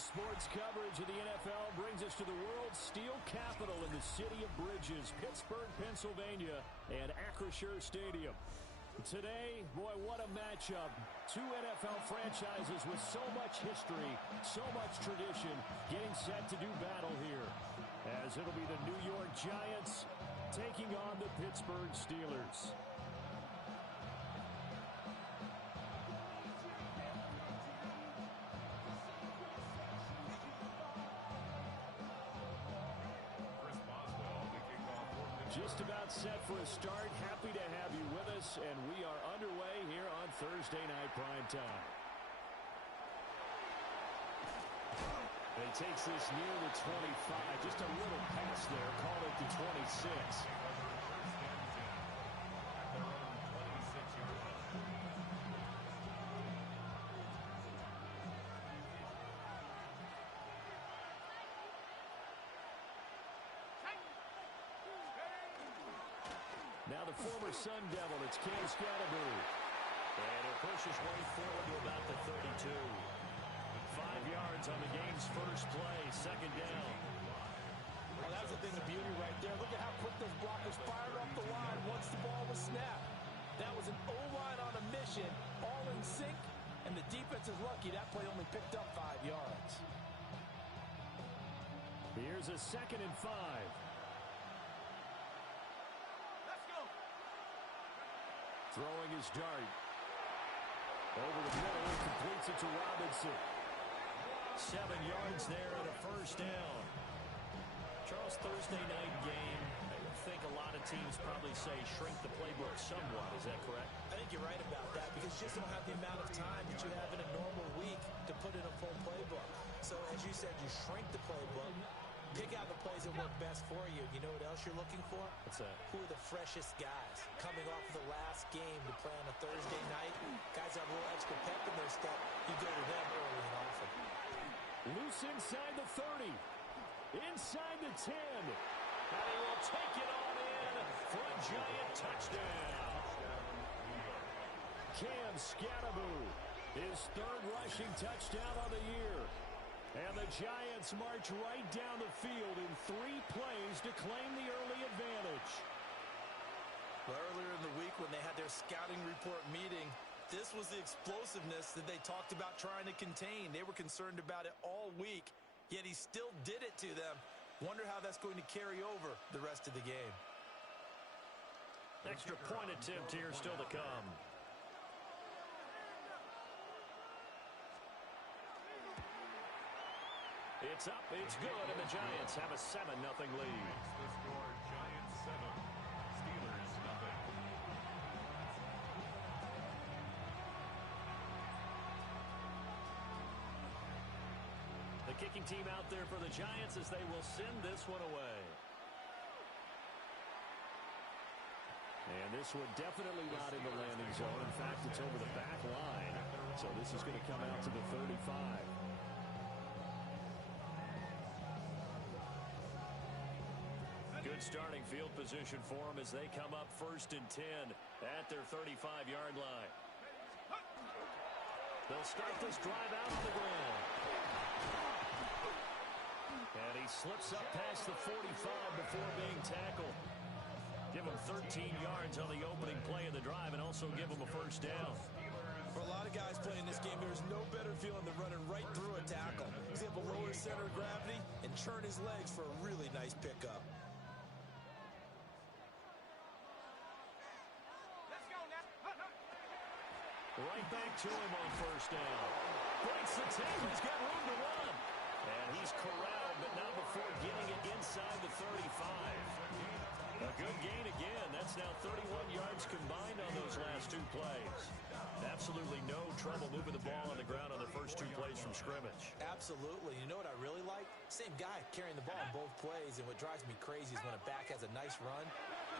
Today's sports coverage of the NFL brings us to the world's steel capital in the city of bridges, Pittsburgh, Pennsylvania, and Acrisure Stadium. Today, boy, what a matchup. Two NFL franchises with so much history, so much tradition, getting set to do battle here, as it'll be the New York Giants taking on the Pittsburgh Steelers. Just about set for a start. Happy to have you with us, and we are underway here on Thursday Night Primetime. And he takes this near the 25. Just a little pass there. Call it the 26. Now the former Sun Devil, it's Cam Scatterbury. And he'll push his way forward to about the 32. 5 yards on the game's first play, second down. Well, that's a thing of beauty right there. Look at how quick those blockers fired off the line once the ball was snapped. That was an O-line on a mission, all in sync, and the defense is lucky that play only picked up 5 yards. Here's a 2nd and 5. Throwing his dart. Over the middle, completes it to Robinson. 7 yards there and a first down. Charles, Thursday night game, I think a lot of teams probably say shrink the playbook somewhat. Is that correct? I think you're right about that because you just don't have the amount of time that you have in a normal week to put in a full playbook. So, as you said, you shrink the playbook. Pick out the plays that work best for you. You know what else you're looking for? What's that? Who are the freshest guys coming off of the last game to play on a Thursday night? Guys have a little extra pep in their step. You go to them early and often. Loose inside the 30. Inside the 10. And he will take it on in for a Giant touchdown. Cam Scatterbury, his 3rd rushing touchdown on the year. And the Giants march right down the field in 3 plays to claim the early advantage. Well, earlier in the week when they had their scouting report meeting, this was the explosiveness that they talked about trying to contain. They were concerned about it all week, yet he still did it to them. Wonder how that's going to carry over the rest of the game. Extra point attempt here still to come. It's up, it's good, and the Giants have a 7-0 lead. The score, Giants 7, Steelers 0. The kicking team out there for the Giants as they will send this one away. And this one definitely not in the landing zone. In fact, it's over the back line. So this is going to come out to the 35. Good starting field position for them as they come up 1st and 10 at their 35-yard line. They'll start this drive out on the ground. And he slips up past the 45 before being tackled. Give him 13 yards on the opening play of the drive and also give him a first down. For a lot of guys playing this game, there's no better feeling than running right through a tackle. He's able to lower his center of gravity and churn his legs for a really nice pickup. Right back to him on first down. Breaks the tackle. He's got room to run. And he's corralled, but not before getting it inside the 35. A good gain again. That's now 31 yards combined on those last 2 plays. Absolutely no trouble moving the ball on the ground on the first 2 plays from scrimmage. Absolutely. You know what I really like? Same guy carrying the ball on both plays, and what drives me crazy is when a back has a nice run,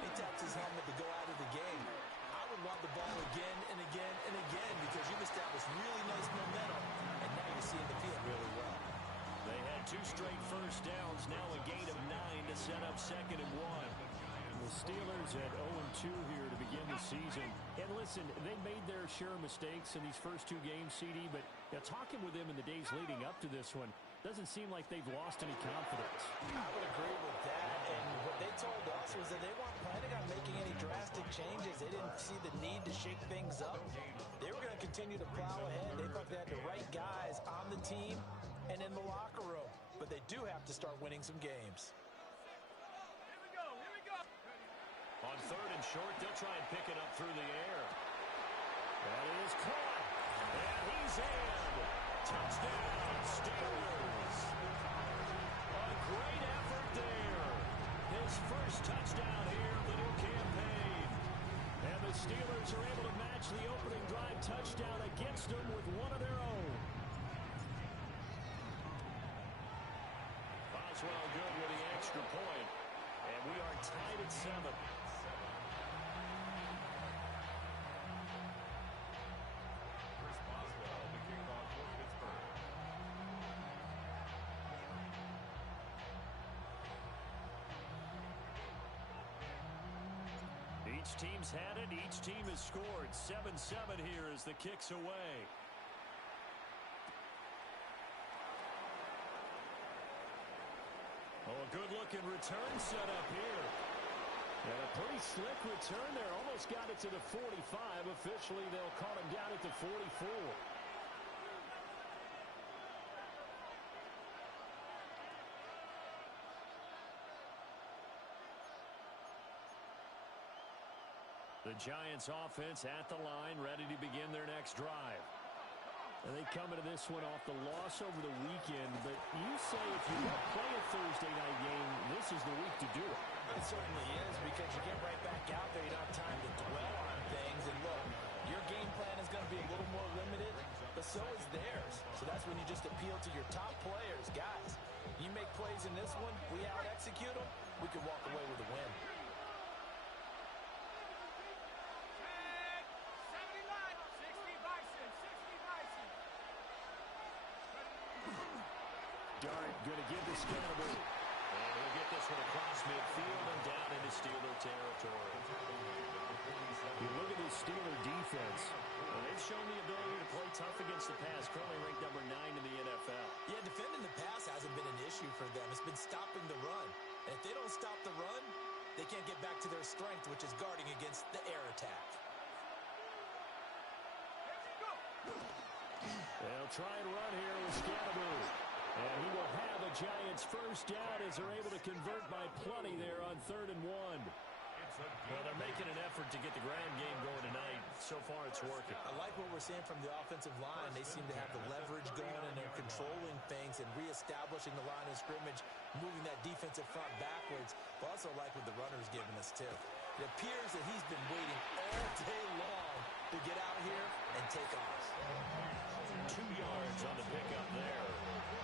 he taps his helmet to go out of the game. I would want the ball again and again and again because you've established really nice momentum, and now you're seeing the field really well. They had 2 straight first downs, now a gain of 9 to set up 2nd and 1. The Steelers at 0-2 here to begin the season. And listen, they made their share of mistakes in these first 2 games, CD, but talking with them in the days leading up to this one, doesn't seem like they've lost any confidence. I would agree with that, and what they told us was that they weren't planning on making any drastic changes. They didn't see the need to shake things up. They were going to continue to plow ahead. They thought they had the right guys on the team and in the locker room, but they do have to start winning some games. Here we go. On third and short, they'll try and pick it up through the air. That is caught, and he's in. Touchdown, Steelers. A great effort there. His first touchdown here of the new campaign. And the Steelers are able to match the opening drive touchdown against them with one of their own. Boswell good with the extra point. And we are tied at 7. Each team's had it. Each team has scored. 7-7 here as the kick's away. Oh, a good-looking return set up here. And a pretty slick return there. Almost got it to the 45. Officially, they'll call him down at the 44. The Giants offense at the line, ready to begin their next drive. And they come into this one off the loss over the weekend, but you say if you don't play a Thursday night game, this is the week to do it. It certainly is, because you get right back out there. You don't have time to dwell on things. And look, your game plan is going to be a little more limited, but so is theirs. So that's when you just appeal to your top players. Guys, you make plays in this one, we out-execute them, we can walk away with a win. Dart going to give this Scannable. And he'll get this one across midfield and down into Steeler territory. You look at this Steeler defense. Well, they've shown the ability to play tough against the pass, currently ranked number 9 in the NFL. Yeah, defending the pass hasn't been an issue for them. It's been stopping the run. And if they don't stop the run, they can't get back to their strength, which is guarding against the air attack. They'll try and run here with Scannable. And he will have a Giants first down as they're able to convert by plenty there on 3rd and 1. Well, they're making an effort to get the ground game going tonight. So far, it's working. I like what we're seeing from the offensive line. They seem to have the leverage going, and they're controlling things and reestablishing the line of scrimmage, moving that defensive front backwards. But also like what the runner's giving us, too. It appears that he's been waiting all day long to get out here and take off. 2 yards on the pickup there,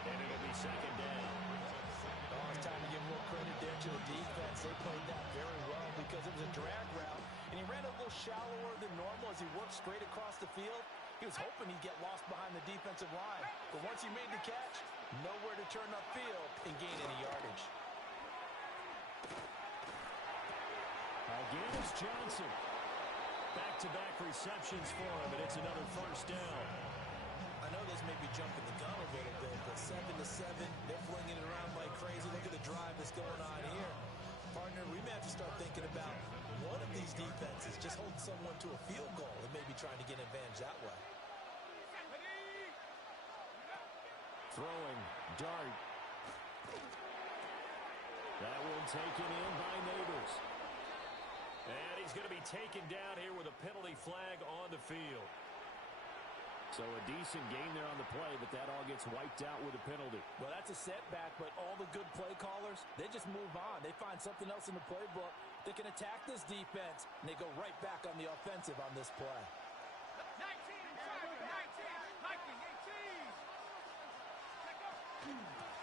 and it'll be 2nd down. Oh, it's time to give more credit there to the defense. They played that very well because it was a drag route, and he ran a little shallower than normal as he worked straight across the field. He was hoping he'd get lost behind the defensive line, but once he made the catch, nowhere to turn upfield and gain any yardage. Again, it's Johnson. Back-to-back receptions for him, and it's another first down. I know this may be jumping the gun a little bit, but 7-7, they're flinging it around like crazy. Look at the drive that's going on here. Partner, we may have to start thinking about one of these defenses just holding someone to a field goal and maybe trying to get an advantage that way. Throwing, Dart. That one taken in by Neighbors. And he's going to be taken down here with a penalty flag on the field. So a decent game there on the play, but that all gets wiped out with a penalty. Well, that's a setback, but all the good play callers, they just move on. They find something else in the playbook. They can attack this defense, and they go right back on the offensive on this play. 19, 18.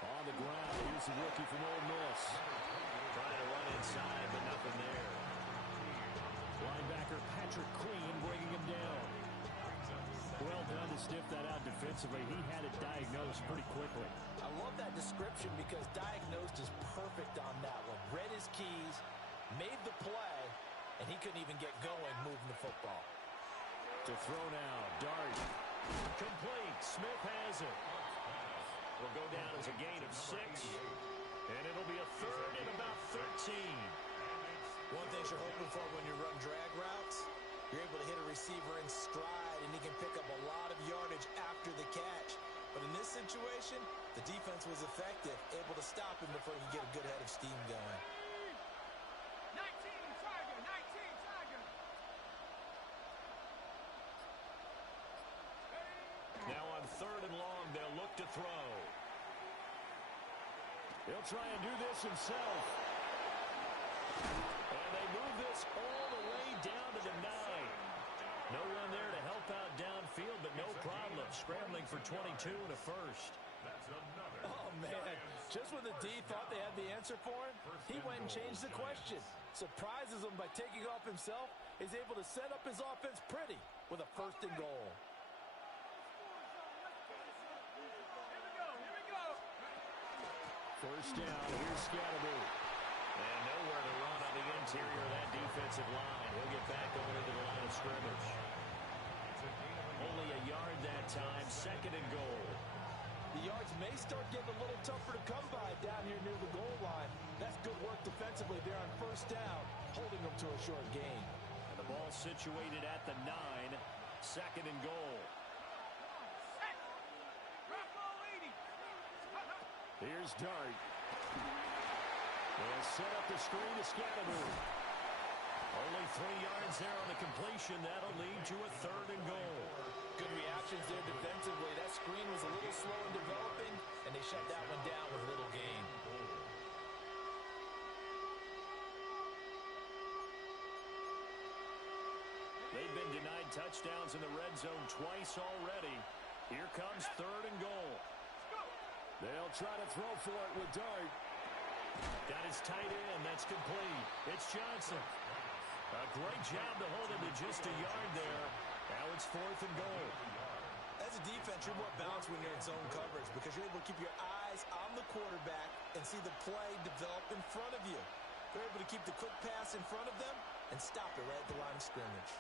On the ground, here's the rookie from Ole Miss. Trying to run inside, but nothing there. Linebacker Patrick Queen bringing him down. Well done to sniff that out defensively. He had it diagnosed pretty quickly. I love that description because diagnosed is perfect on that one. Read his keys, made the play, and he couldn't even get going moving the football. To throw now, Dart. Complete. Smith has it. Well, will go down as a gain of 6. And it'll be a third and about 13. One thing you're hoping for when you run drag routes, you're able to hit a receiver in stride, and he can pick up a lot of yardage after the catch. But in this situation, the defense was effective, able to stop him before he could get a good head of steam going. 19 Tiger, 19 Tiger. Now on 3rd and long, they'll look to throw. He'll try and do this himself. And they move this all the way down to the 9. No one there to help out downfield, but no problem. Scrambling for 22 and a first. Oh, man. Just when the D thought they had the answer for him, he went and changed the question. Surprises him by taking off himself. Is able to set up his offense pretty with a 1st and goal. First down, here's Scatterby. And nowhere to run on the interior of that defensive line. He'll get back over to the line of scrimmage. Only a yard that time, 2nd and goal. The yards may start getting a little tougher to come by down here near the goal line. That's good work defensively there on 1st down, holding them to a short gain. And the ball situated at the 9, 2nd and goal. Here's Dart. They'll set up the screen to Scatterby. Only 3 yards there on the completion. That'll lead to a 3rd and goal. Good reactions there defensively. That screen was a little slow in developing, and they shut that one down with little gain. They've been denied touchdowns in the red zone twice already. Here comes 3rd and goal. They'll try to throw for it with Dart. Got his tight end. That's complete. It's Johnson. A great job to hold him to just a yard there. Now it's 4th and goal. As a defense, you're more balanced when you're in zone coverage because you're able to keep your eyes on the quarterback and see the play develop in front of you. They're able to keep the quick pass in front of them and stop it right at the line of scrimmage.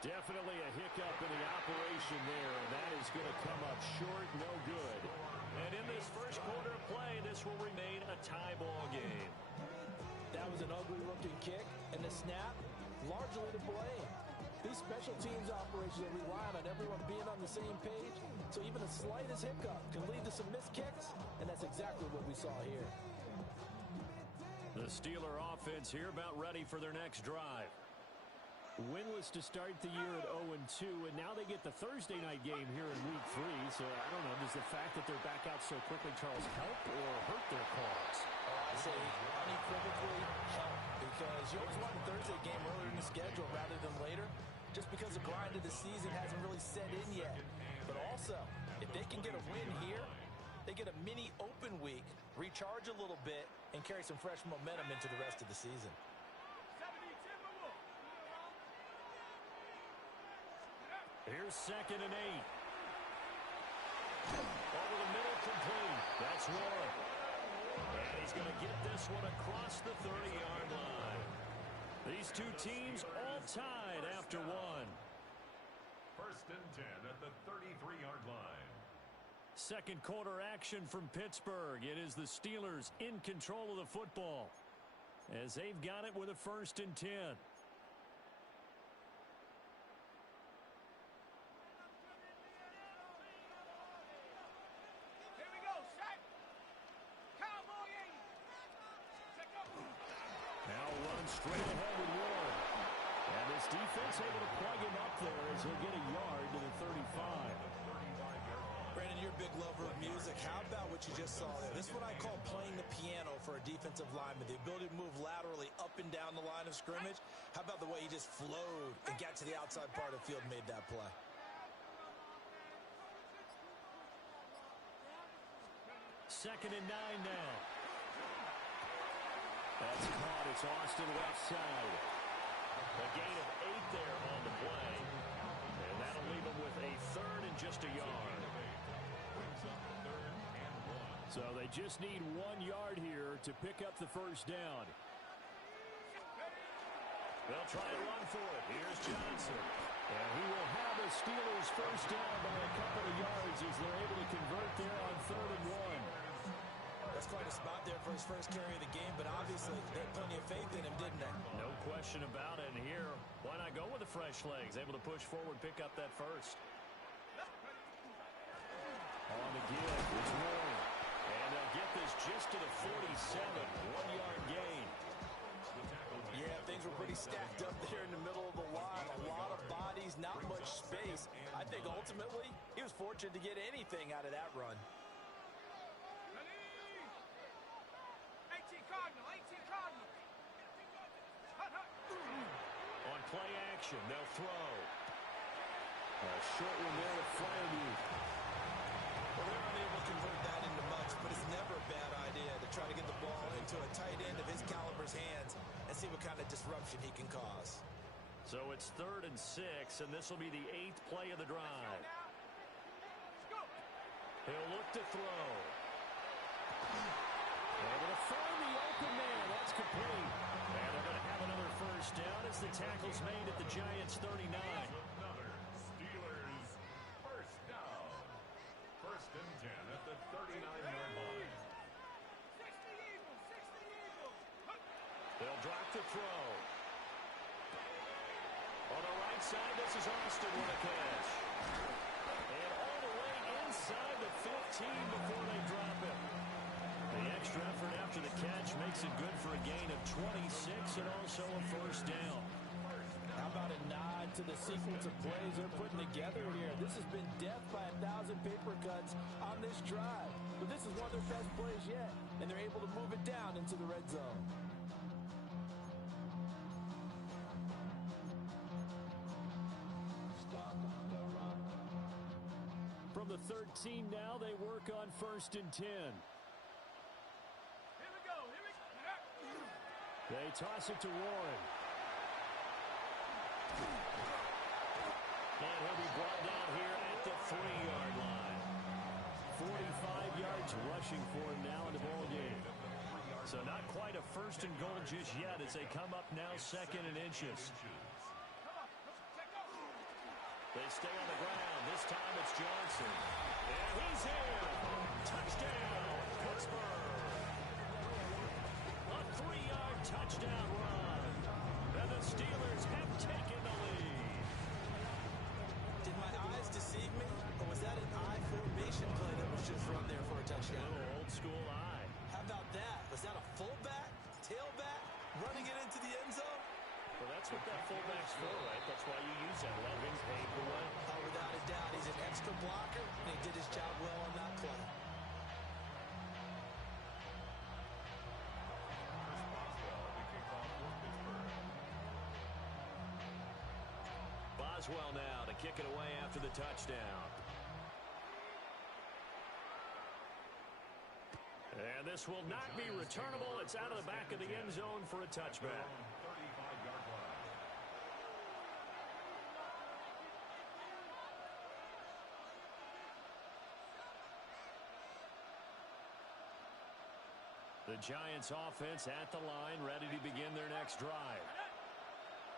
Definitely a hiccup in the operation there, and that is going to come up short, no good. And in this first quarter of play, this will remain a tie ball game. That was an ugly-looking kick, and the snap, largely to blame. These special teams operations are relying on everyone being on the same page, so even the slightest hiccup can lead to some missed kicks, and that's exactly what we saw here. The Steeler offense here about ready for their next drive. Winless to start the year at 0-2, and now they get the Thursday night game here in Week 3. So, I don't know, does the fact that they're back out so quickly, Charles, help or hurt their cause? I say unequivocally help, because you always want the Thursday game earlier in the schedule rather than later, just because the grind of the season hasn't really set in yet. But also, if they can get a win here, they get a mini open week, recharge a little bit, and carry some fresh momentum into the rest of the season. Here's 2nd and 8. Over the middle, complete. That's one. And he's going to get this one across the 30-yard line. These two teams all tied after one. 1st and 10 at the 33-yard line. Second quarter action from Pittsburgh. It is the Steelers in control of the football as they've got it with a 1st and 10. Straight ahead with Warren. And this defense able to plug him up there as he'll get a yard to the 35. Brandon, you're a big lover of music. How about what you just saw there? This is what I call playing the piano for a defensive lineman. The ability to move laterally up and down the line of scrimmage. How about the way he just flowed and got to the outside part of the field and made that play? Second and 9 now. That's caught. It's Austin left side. A gain of 8 there on the play. And that'll leave him with a 3rd and just a yard. So they just need 1 yard here to pick up the first down. They'll try and run for it. Here's Johnson. And he will have the Steelers first down by a couple of yards as they're able to convert there on 3rd and 1. That's quite a spot there for his first carry of the game, but obviously they had plenty of faith in him, didn't they? No question about it. And here, why not go with the fresh legs? Able to push forward, pick up that first. On the give, it's Warren. And they'll get this just to the 47, 1-yard gain. Yeah, things were pretty stacked up there in the middle of the line. A lot of bodies, not much space. I think ultimately he was fortunate to get anything out of that run. 18 Cardinal, 18 Cardinal. On play action, they'll throw. A short one there to Fryermuth. Well, they're unable to convert that into much, but it's never a bad idea to try to get the ball into a tight end of his caliber's hands and see what kind of disruption he can cause. So it's 3rd and 6, and this will be the 8th play of the drive. He'll look to throw. Able to find the open man. That's complete. And they're going to have another first down as the tackle's made at the Giants' 39. Another Steelers first down. 1st and 10 at the 39-yard line. 60 Eagles, 60 Eagles. They'll drop the throw. On the right side, this is Austin with a catch. And all the way inside the 15 before they drop it. The extra effort after the catch makes it good for a gain of 26 and also a first down. How about a nod to the sequence of plays they're putting together here? This has been death by 1,000 paper cuts on this drive. But this is one of their best plays yet, and they're able to move it down into the red zone. From the 13 now, they work on 1st and 10. Here we go, here we go. They toss it to Warren. And he'll be brought down here at the 3-yard line. 45 yards rushing for him now in the ball game. So not quite a 1st and goal just yet as they come up now 2nd and inches. They stay on the ground. This time it's Johnson. And he's in. Touchdown, Pittsburgh. A 3-yard touchdown run. And the Steelers have taken the lead. Did my eyes deceive me, or was that an I formation play that was just run there for a touchdown? Little old school eye. How about that? Was that a fullback, tailback, running it into the end zone? Well, that's what that fullback's for, right? That's why you use that. Let him pave the way. Oh, without a doubt, he's an extra blocker, and he did his job well on that play. Boswell now to kick it away after the touchdown. And this will not be returnable. It's out of the back of the end zone for a touchback. 35-yard line. The Giants offense at the line, ready to begin their next drive.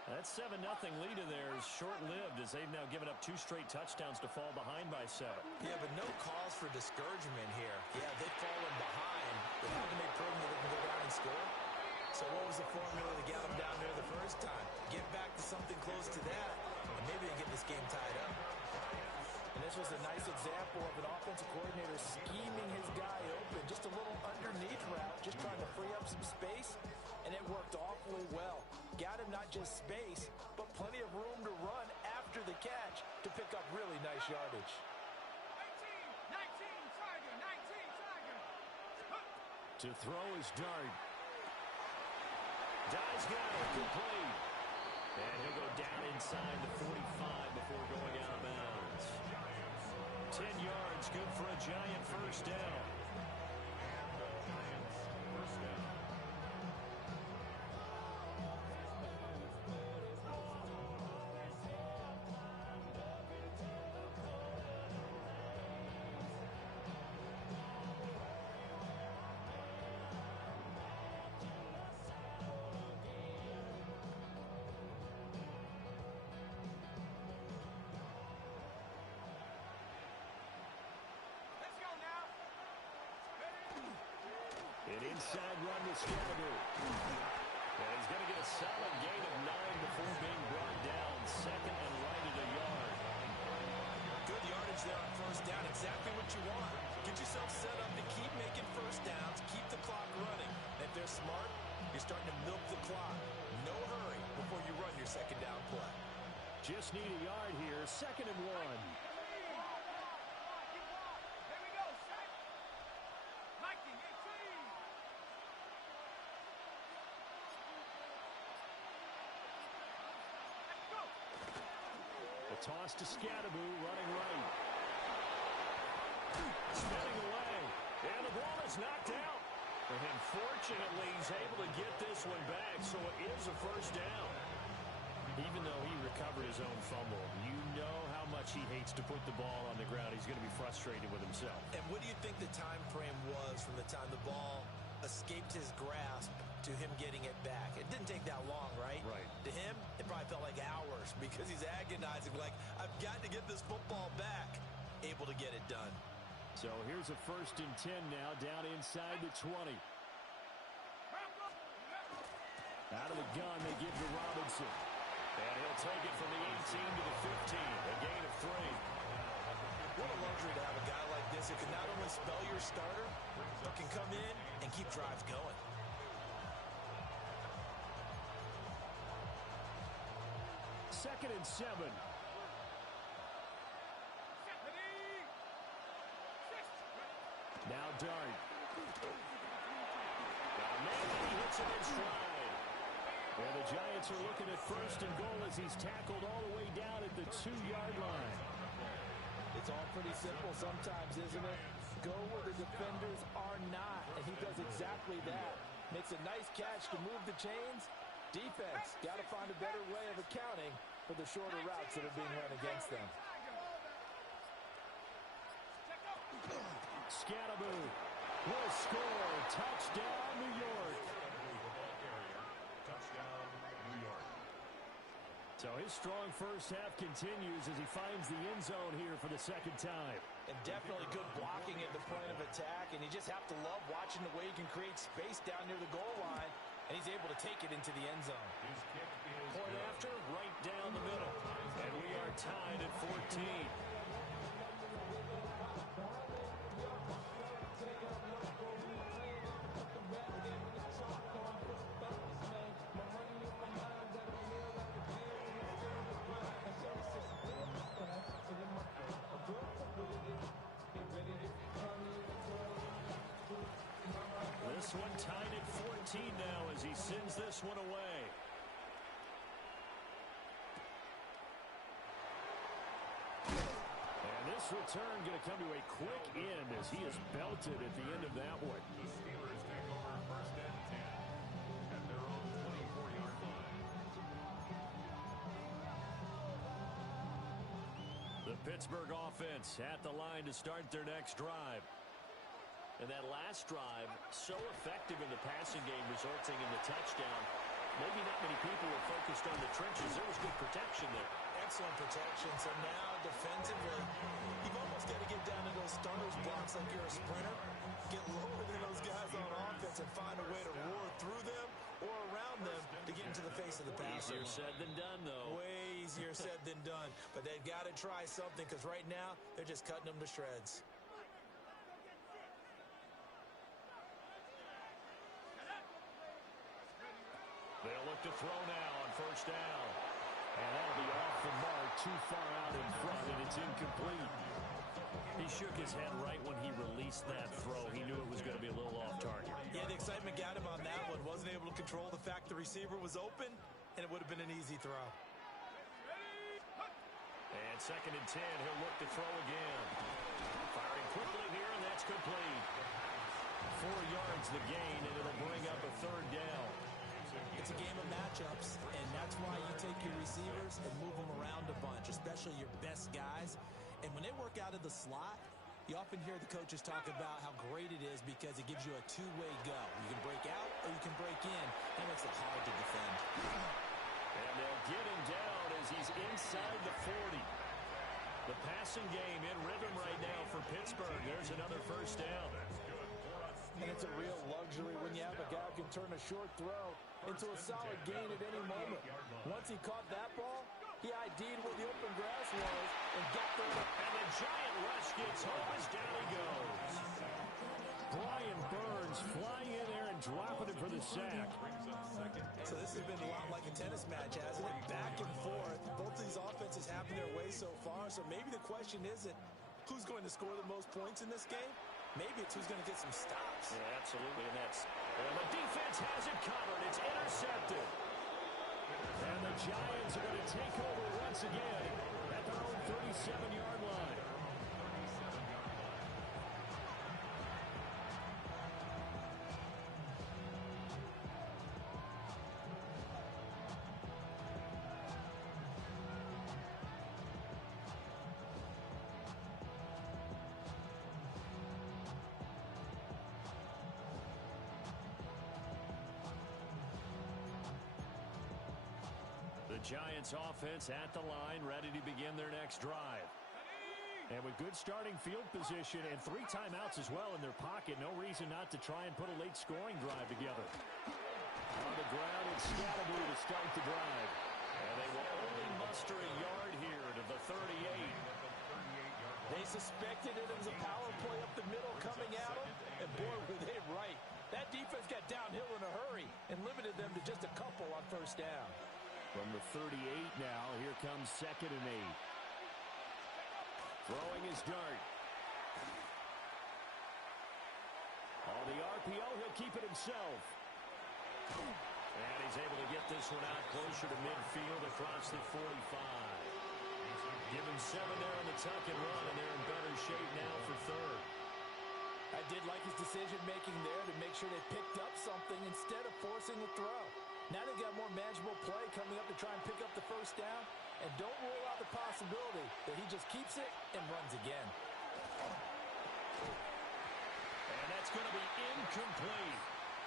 That 7-0 lead of theirs short-lived as they've now given up 2 straight touchdowns to fall behind by 7. Yeah, but no cause for discouragement here. Yeah, they've fallen behind, but haven't they proven that they can go down and score? So what was the formula to get them down there the first time? Get back to something close to that, and maybe they get this game tied up. And this was a nice example of an offensive coordinator scheming his guy open. Just a little underneath route, just trying to free up some space, and it worked awfully well. Got him not just space, but plenty of room to run after the catch to pick up really nice yardage. 19, Tiger, 19, Tiger. To throw is Dart. Dye's got it, complete. And he'll go down inside the 45 before going out of bounds. 10 yards, good for a Giant first down. An inside run with Scatterby. And he's going to get a solid gain of 9 before being brought down. Second and right at a yard. Good yardage there on first down. Exactly what you want. Get yourself set up to keep making first downs, keep the clock running. And if they're smart, you're starting to milk the clock. No hurry before you run your second down play. Just need a yard here. Second and 1. The toss to Scatterby, running right. Spinning away. And the ball is knocked out. And fortunately, he's able to get this one back, so it is a first down. Even though he recovered his own fumble, you know how much he hates to put the ball on the ground. He's going to be frustrated with himself. And what do you think the time frame was from the time the ball escaped his grasp to him getting it back? It didn't take that long, right? Right. To him, it probably felt like hours because he's agonizing, like, I've got to get this football back. Able to get it done. So here's a 1st and 10 now, down inside the 20. Out of the gun, they give to Robinson. And he'll take it from the 18 to the 15, a gain of 3. What a luxury to have a guy like this who can not only spell your starter, but can come in and keep drives going. Second and 7. Now Dart. Maybe he hits it in stride. And the Giants are looking at 1st and goal as he's tackled all the way down at the 2-yard line. It's all pretty simple sometimes, isn't it? Go where the defenders are not, and he does exactly that. Makes a nice catch to move the chains. Defense, got to find a better way of accounting for the shorter routes that are being run against them. Scatterby will score. Touchdown, New York. Touchdown, New York. So his strong first half continues as he finds the end zone here for the second time. And definitely good blocking at the point of attack, and you just have to love watching the way he can create space down near the goal line, and he's able to take it into the end zone. His kick is Point good. after, right down the middle. And we are tied at 14. This one tied at 14 now as he sends this one away. And this return going to come to a quick end as he is belted at the end of that one. The Steelers take over 1st and 10 at their own 24-yard line. The Pittsburgh offense at the line to start their next drive. And that last drive, so effective in the passing game, resulting in the touchdown. Maybe not many people were focused on the trenches. There was good protection there. Excellent protection. So now, defensively, you've almost got to get down to those starters blocks like you're a sprinter. Get lower than those guys on offense and find a way to roar through them or around them to get into the face of the passer. Easier said than done, though. Way easier said than done. But they've got to try something because right now, they're just cutting them to shreds. They'll look to throw now on first down. And that'll be off the mark, too far out in front, and it's incomplete. He shook his head right when he released that throw. He knew it was going to be a little off target. Yeah, the excitement got him on that one. Wasn't able to control the fact the receiver was open, and it would have been an easy throw. And 2nd and 10, he'll look to throw again. Firing quickly here, and that's complete. 4 yards the gain, and it'll bring up a 3rd down. It's a game of matchups, and that's why you take your receivers and move them around a bunch, especially your best guys. And when they work out of the slot, you often hear the coaches talk about how great it is because it gives you a two-way go. You can break out or you can break in. That makes it hard to defend. And they'll get him down as he's inside the 40. The passing game in rhythm right now for Pittsburgh. There's another first down. That's good for a And it's a real luxury when you have a guy who can turn a short throw into a solid gain at any moment. Once he caught that ball, he ID'd where the open grass was and got there. And the giant rush gets home as down he goes. Brian Burns flying in there and dropping it for the sack. So this has been a lot like a tennis match, hasn't it? Back and forth. Both of these offenses having their way so far. So maybe the question isn't who's going to score the most points in this game. Maybe it's who's going to get some stops. Yeah, absolutely. And the defense has it covered. It's intercepted. And the Giants are going to take over once again at their own 37-yard line. Giants offense at the line, ready to begin their next drive. And with good starting field position and 3 timeouts as well in their pocket, no reason not to try and put a late scoring drive together. On the ground, it's Scatterboo to start the drive. And they will only muster a yard here to the 38. They suspected it was a power play up the middle coming at them, and boy, were they right. That defense got downhill in a hurry and limited them to just a couple on first down. From the 38 now, here comes 2nd and 8. Throwing his dart. On the RPO, he'll keep it himself. And he's able to get this one out closer to midfield across the 45. Give him 7 there on the tuck and run, and they're in better shape now for 3rd. I did like his decision-making there to make sure they picked up something instead of forcing the throw. Now they've got more manageable play coming up to try and pick up the first down. And don't rule out the possibility that he just keeps it and runs again. And that's going to be incomplete.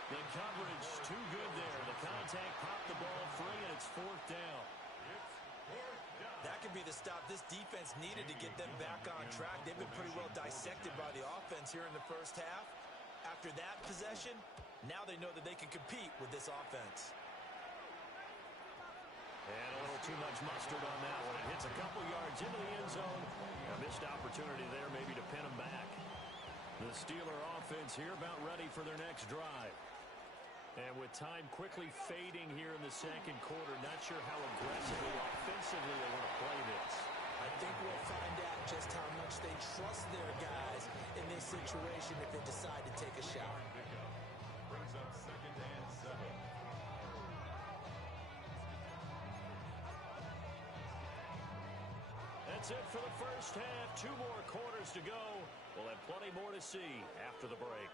The coverage too good there. The contact popped the ball free, and it's 4th down. That could be the stop this defense needed to get them back on track. They've been pretty well dissected by the offense here in the first half. After that possession, now they know that they can compete with this offense. And a little too much mustard on that one. It hits a couple yards into the end zone. A missed opportunity there maybe to pin them back. The Steeler offense here about ready for their next drive. And with time quickly fading here in the second quarter, not sure how aggressively, offensively they want to play this. I think we'll find out just how much they trust their guys in this situation if they decide to take a shot. Brings up 2nd and 7. That's it for the first half. 2 more quarters to go. We'll have plenty more to see after the break.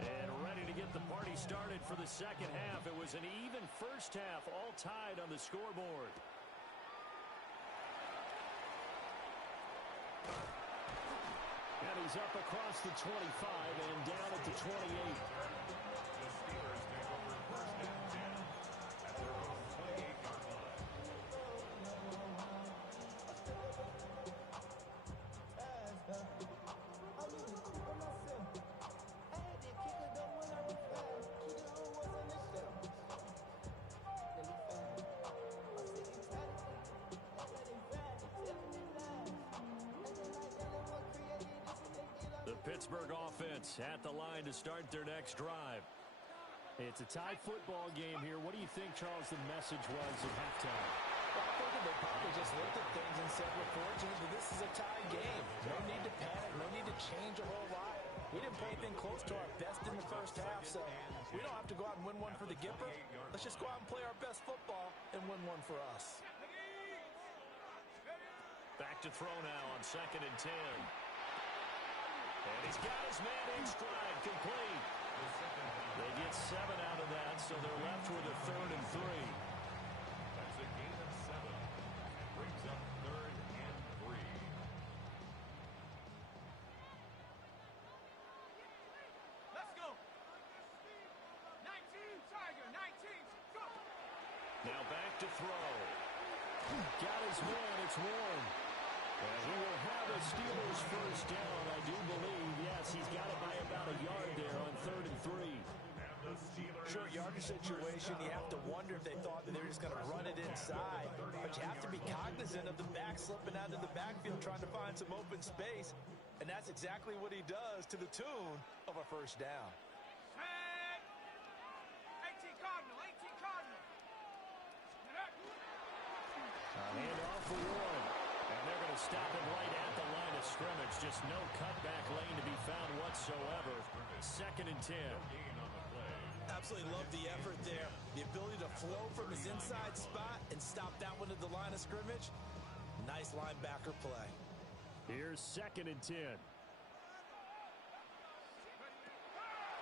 And ready to get the party started for the second half. It was an even first half, all tied on the scoreboard. And he's up across the 25 and down at the 28. The Steelers take over 1st and 10 at their own 28-yard line. Pittsburgh offense at the line to start their next drive. It's a tie football game here. What do you think, Charles, the message was at halftime? Well, I think they probably just looked at things and said, we're fortunate that this is a tie game. No need to panic. No need to change a whole lot. We didn't play anything close to our best in the first half, so we don't have to go out and win one for the Gipper. Let's just go out and play our best football and win one for us. Back to throw now on 2nd and 10. And he's got his man in stride, complete. They get 7 out of that, so they're left with a 3rd and 3. That's a gain of 7. Brings up 3rd and 3. Let's go. 19, Now back to throw. Got his man. It's Warren. And he will have a Steelers first down, I do believe. Yes, he's got it by about a yard there on 3rd and 3. Short yardage situation, you have to wonder if they thought that they were just going to run it inside. But you have to be cognizant of the back slipping out of the backfield trying to find some open space. And that's exactly what he does to the tune of a first down. 18 Cardinal, 18 Cardinal. Handoff for Warren. And they're going to stop him right at the line of scrimmage. Just no cutback lane to be found whatsoever. 2nd and 10. Absolutely love the effort there. The ability to flow from his inside spot and stop that one at the line of scrimmage. Nice linebacker play. Here's 2nd and 10.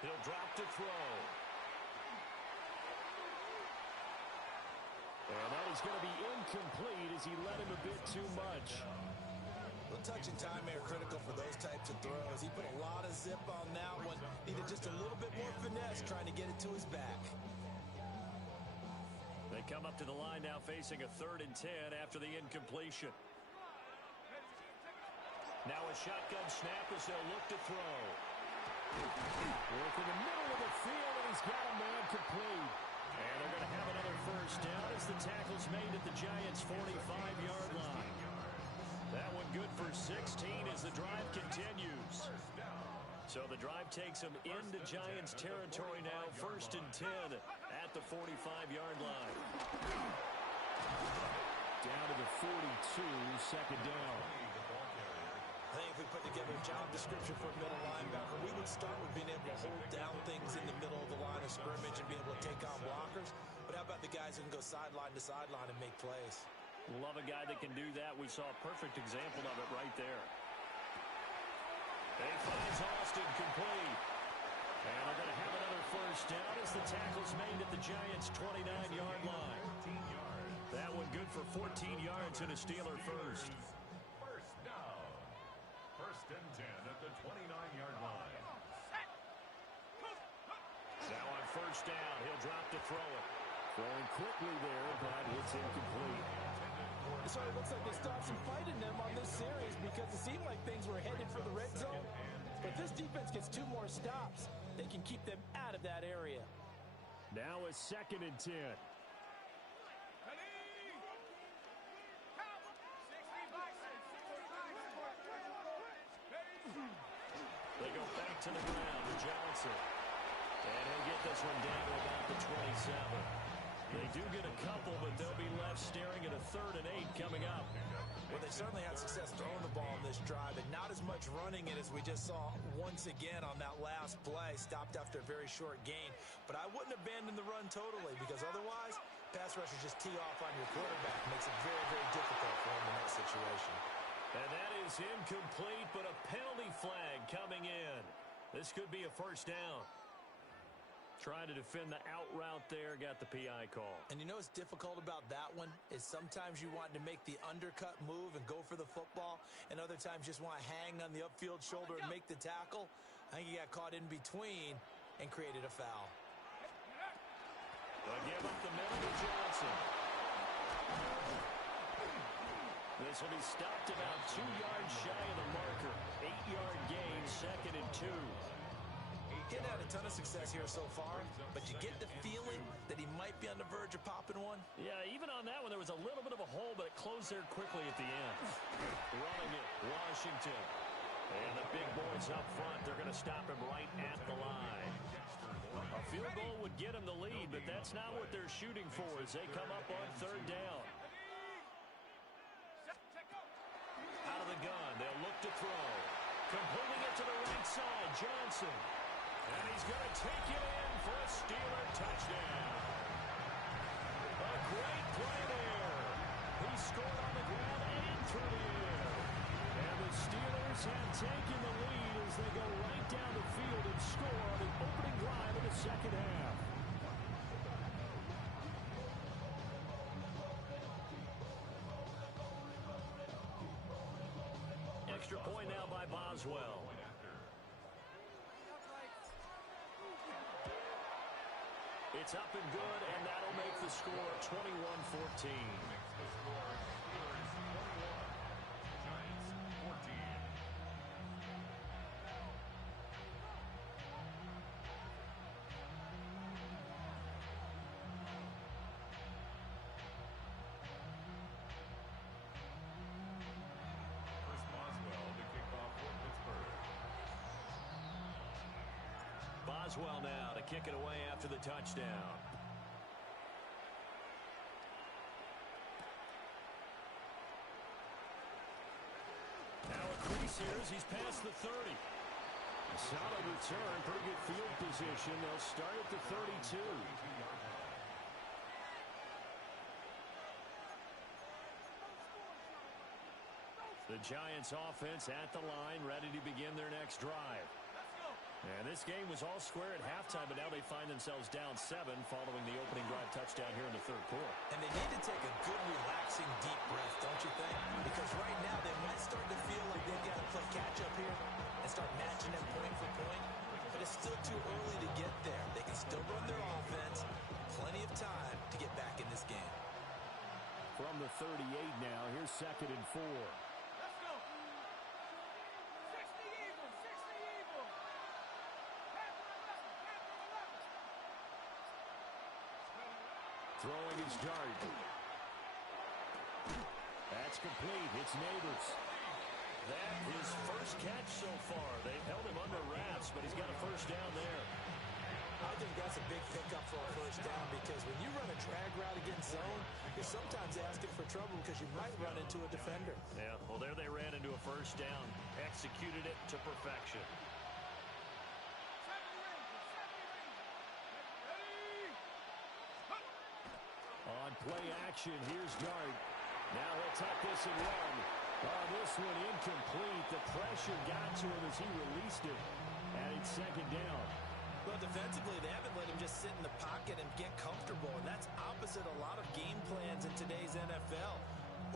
He'll drop to throw. And that is going to be incomplete as he led him a bit too much. The touch and time are critical for those types of throws. He put a lot of zip on that one. Needed just a little bit more finesse trying to get it to his back. They come up to the line now facing a 3rd and 10 after the incompletion. Now a shotgun snap as they'll look to throw. Work in the middle of the field, and he's got a man complete. And they're going to have another first down as the tackle's made at the Giants' 45-yard line. That one good for 16 as the drive continues. So the drive takes them into Giants territory now, 1st and 10 at the 45-yard line. Down to the 42, 2nd down. I think if we put together a job description for a middle linebacker, we would start with being able to hold down things in the middle of the line of scrimmage and be able to take on blockers. But how about the guys who can go sideline to sideline and make plays? Love a guy that can do that. We saw a perfect example of it right there. He finds Austin complete. And they're going to have another first down as the tackle's made at the Giants' 29-yard line. That one good for 14 yards and a Steeler first. First down. 1st and 10 at the 29-yard line. Now on first down, he'll drop to throw it. Throwing quickly there, but it's incomplete. So it looks like they stopped some fight in them on this series because it seemed like things were headed for the red zone. But this defense gets 2 more stops. They can keep them out of that area. Now a 2nd and 10. They go back to the ground to Johnson. And he'll get this one down to about the 27. They do get a couple, but they'll be left staring at a 3rd and 8 coming up. Well, they certainly had success throwing the ball on this drive, and not as much running it as we just saw once again on that last play. Stopped after a very short gain. But I wouldn't abandon the run totally, because otherwise, pass rushers just tee off on your quarterback. Makes it very, very difficult for him in that situation. And that is incomplete, but a penalty flag coming in. This could be a first down. Trying to defend the out route there, got the PI call. And you know what's difficult about that one is sometimes you want to make the undercut move and go for the football, and other times just want to hang on the upfield shoulder and make the tackle. I think he got caught in between and created a foul. They'll give up the middle to Johnson. This will be stopped about 2 yards shy of the marker. 8-yard gain, 2nd and 2. He had a ton of success here so far, but you get the feeling that he might be on the verge of popping one. Yeah, even on that one, there was a little bit of a hole, but it closed there quickly at the end. Running it, Washington. And the big boys up front, they're going to stop him right at the line. A field goal would get him the lead, but that's not what they're shooting for as they come up on 3rd down. Out of the gun, they'll look to throw. Completing it to the right side, Johnson. And he's going to take it in for a Steeler touchdown. A great play there. He scored on the ground and through the air. And the Steelers have taken the lead as they go right down the field and score on the opening drive of the 2nd half. Extra point now by Boswell. It's up and good, and that'll make the score 21-14. Makes the score Steelers 21, Giants 14. Chris Boswell to kick off for Pittsburgh. Boswell now to kick it away after the touchdown. Now a crease here as he's past the 30. A solid return, pretty good field position. They'll start at the 32. The Giants offense at the line, ready to begin their next drive. And this game was all square at halftime, but now they find themselves down 7 following the opening drive touchdown here in the third quarter. And they need to take a good, relaxing, deep breath, don't you think? Because right now they might start to feel like they've got to play catch-up here and start matching them point for point. But it's still too early to get there. They can still run their offense. Plenty of time to get back in this game. From the 38 now, here's 2nd and 4. Throwing his dart. That's complete. It's Neighbors. That his first catch so far. They've held him under wraps, but he's got a first down there. I think that's a big pickup for a first down because when you run a drag route against zone, you're sometimes asking for trouble because you might run into a defender. Yeah, well, there they ran into a first down. Executed it to perfection. On play action, here's Dart. Now he'll tuck this and run. Oh, this one incomplete. The pressure got to him as he released it. And it's 2nd down. Well, defensively, they haven't let him just sit in the pocket and get comfortable, and that's opposite a lot of game plans in today's NFL.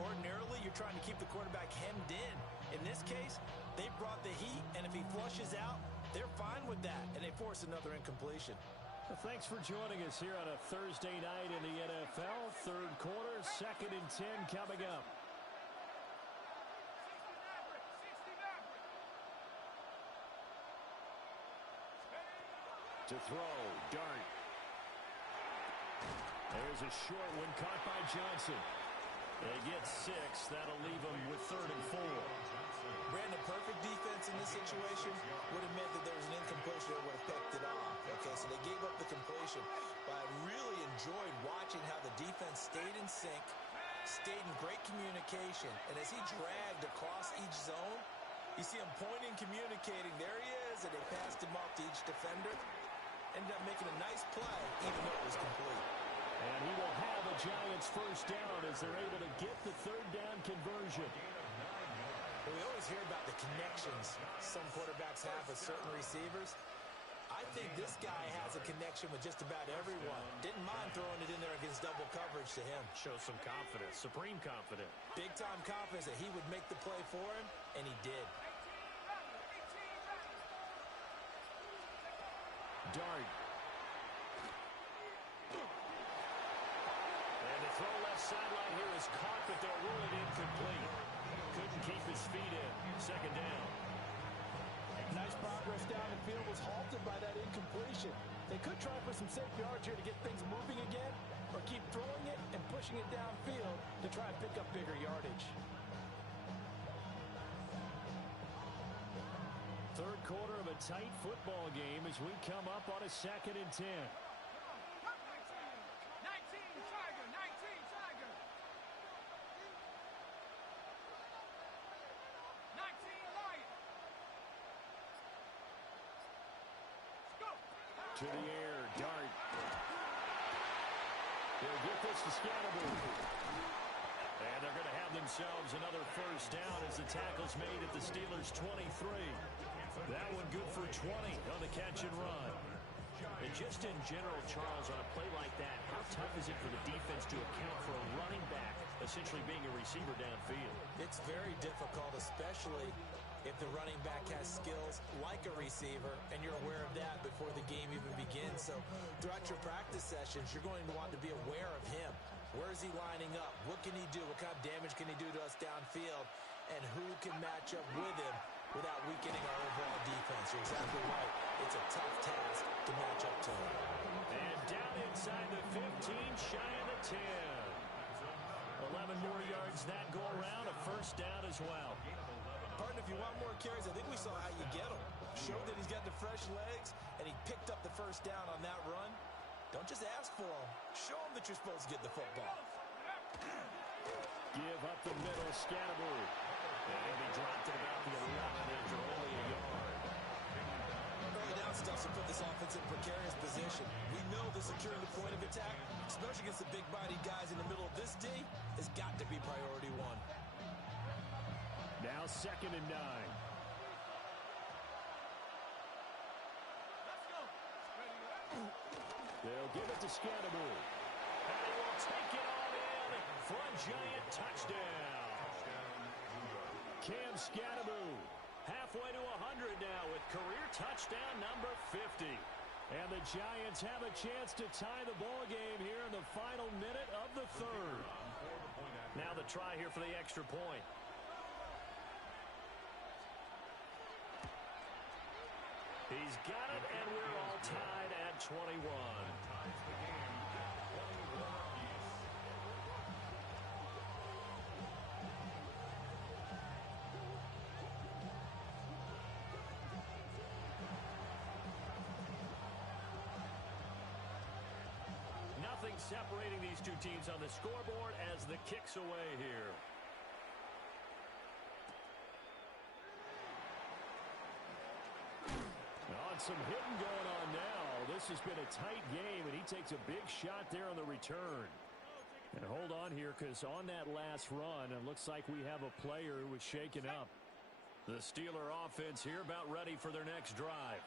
Ordinarily, you're trying to keep the quarterback hemmed in. In this case, they brought the heat, and if he flushes out, they're fine with that, and they force another incompletion. Well, thanks for joining us here on a Thursday night in the NFL. Third quarter, 2nd and 10 coming up. To throw, Dart. There's a short one caught by Johnson. They get 6. That'll leave them with 3rd and 4. Brandon, perfect defense in this situation would have meant that there was an incompletion that would have picked it off. Okay, so they gave up the completion. But I really enjoyed watching how the defense stayed in sync, stayed in great communication, and as he dragged across each zone, you see him pointing, communicating. There he is, and they passed him off to each defender. Ended up making a nice play, even though it was complete. And he will have a Giants first down as they're able to get the 3rd down conversion. Well, we always hear about the connections some quarterbacks have with certain receivers. I think this guy has a connection with just about everyone. Didn't mind throwing it in there against double coverage to him. Shows some confidence, supreme confidence. Big-time confidence that he would make the play for him, and he did. Dart. And the throw left sideline here is caught, but they'll rule it incomplete. Couldn't keep his feet in. 2nd down. Nice progress down the field was halted by that incompletion. They could try for some safe yards here to get things moving again, or keep throwing it and pushing it downfield to try and pick up bigger yardage. Third quarter of a tight football game as we come up on a 2nd and 10. 19 Tiger, 19 Tiger. 19 Lion. Let's go. To the air, Dart. They'll get this to Scatterby. And they're going to have themselves another first down as the tackle's made at the Steelers' 23. That one good for 20 on the catch and run. And just in general, Charles, on a play like that, how tough is it for the defense to account for a running back essentially being a receiver downfield? It's very difficult, especially if the running back has skills like a receiver, and you're aware of that before the game even begins. So throughout your practice sessions, you're going to want to be aware of him. Where is he lining up? What can he do? What kind of damage can he do to us downfield? And who can match up with him without weakening our overall defense? You're exactly right. It's a tough task to match up to him. And down inside the 15, shy of the 10. 11 more yards that go around, a first down as well. Partner, if you want more carries, I think we saw how you get them. Showed that he's got the fresh legs, and he picked up the first down on that run. Don't just ask for them. Show them that you're supposed to get the football. Give up the middle, Scatterbury. And he dropped it about the 11 after only a yard. Early down stuff to put this offense in precarious position. We know the securing the point of attack, especially against the big-bodied guys in the middle of this D, has got to be priority one. Now 2nd and 9. Let's go. They'll give it to Scatterbury. And he will take it on in for a giant touchdown. Cam Scatterbury halfway to 100 now with career touchdown number 50. And the Giants have a chance to tie the ball game here in the final minute of the third. Now the try here for the extra point. He's got it, and we're all tied at 21. Nothing separating these two teams on the scoreboard as the kick's away here. Some hitting going on now. This has been a tight game, and he takes a big shot there on the return. And hold on here, because on that last run, it looks like we have a player who was shaken up. The Steeler offense here about ready for their next drive.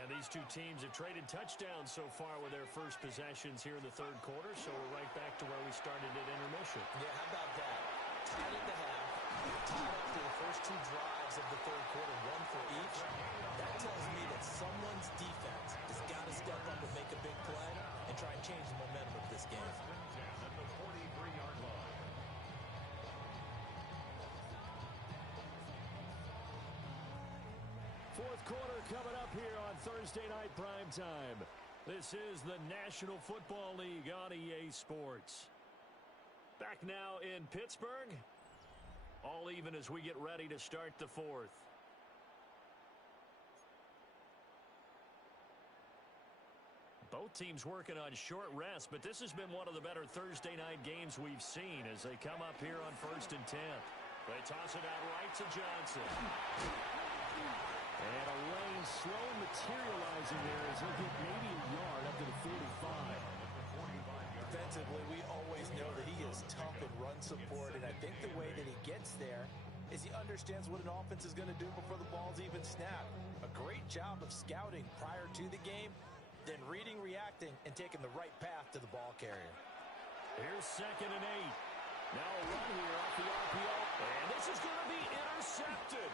And these two teams have traded touchdowns so far with their first possessions here in the third quarter, so we're right back to where we started at intermission. Yeah, how about that? Tied at the half, tied up to the first two drives of the third quarter, one for each. That tells me that someone's defense has got to step up and make a big play and try and change the momentum of this game. At the 43-yard line. Fourth quarter coming up here on Thursday night primetime. This is the National Football League on EA Sports. Back now in Pittsburgh. All even as we get ready to start the fourth. Both teams working on short rest, but this has been one of the better Thursday night games we've seen as they come up here on 1st and 10. They toss it out right to Johnson. And a lane slow materializing there as he'll get maybe a yard up to the 45. Defensively, we always know that he is tough in run support, and I think the way that he gets there is he understands what an offense is going to do before the ball's even snapped. A great job of scouting prior to the game, then reading, reacting, and taking the right path to the ball carrier. Here's 2nd and 8. Now a run here off the RPO. And this is going to be intercepted.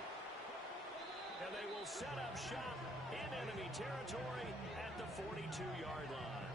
And they will set up shop in enemy territory at the 42-yard line.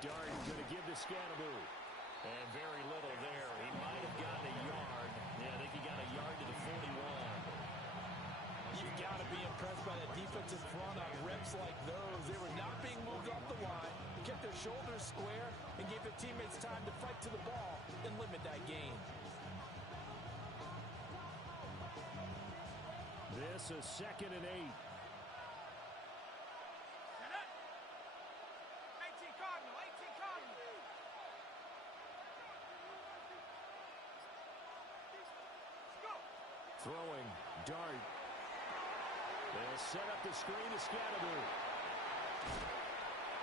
Dart going to give to Scatterbury. And very little there. He might have gotten a yard. Yeah, I think he got a yard to the 41. You've got to be impressed by that defensive front on reps like those. They were not being moved off the line, kept their shoulders square, and gave their teammates time to fight to the ball and limit that gain. This is 2nd and 8. Throwing, Dart. They'll set up the screen to Scatterby.